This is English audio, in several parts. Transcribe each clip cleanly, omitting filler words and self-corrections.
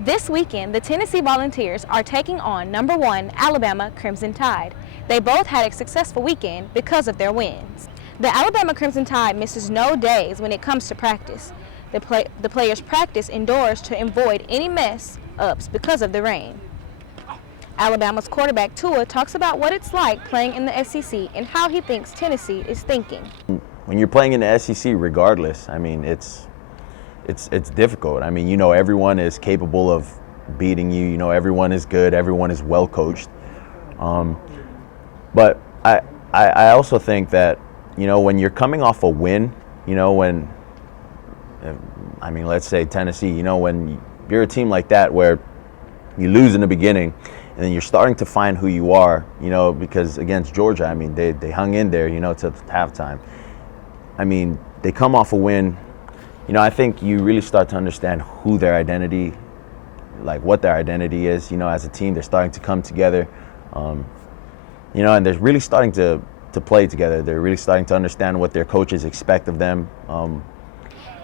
This weekend, the Tennessee Volunteers are taking on number 1 Alabama Crimson Tide. They both had a successful weekend because of their wins. The Alabama Crimson Tide misses no days when it comes to practice. The players practice indoors to avoid any mess-ups because of the rain. Alabama's quarterback Tua talks about what it's like playing in the SEC and how he thinks Tennessee is thinking. When you're playing in the SEC, regardless, I mean, it's difficult. I mean, everyone is capable of beating you. Everyone is good. Everyone is well coached. But I also think that when you're coming off a win, let's say Tennessee, when you're a team like that where you lose in the beginning and then you're starting to find who you are, because against Georgia, I mean, they hung in there, to halftime. I mean, they come off a win. I think you really start to understand who their identity, like what their identity is, as a team. They're starting to come together, and they're really starting to play together. They're really starting to understand what their coaches expect of them.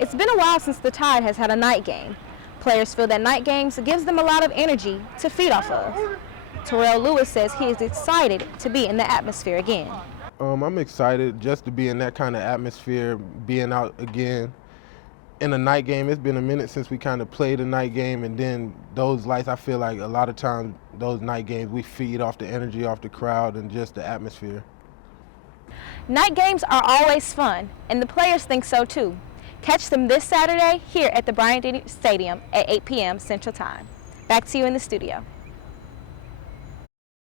It's been a while since the Tide has had a night game. Players feel that night games gives them a lot of energy to feed off of. Terrell Lewis says he is excited to be in the atmosphere again. I'm excited just to be in that kind of atmosphere, being out again. In a night game, it's been a minute since we kind of played a night game, and then those lights, I feel like a lot of times those night games, we feed off the energy off the crowd and just the atmosphere. Night games are always fun, and the players think so too. Catch them this Saturday here at the Bryant-Denny Stadium at 8 p.m. Central Time. Back to you in the studio.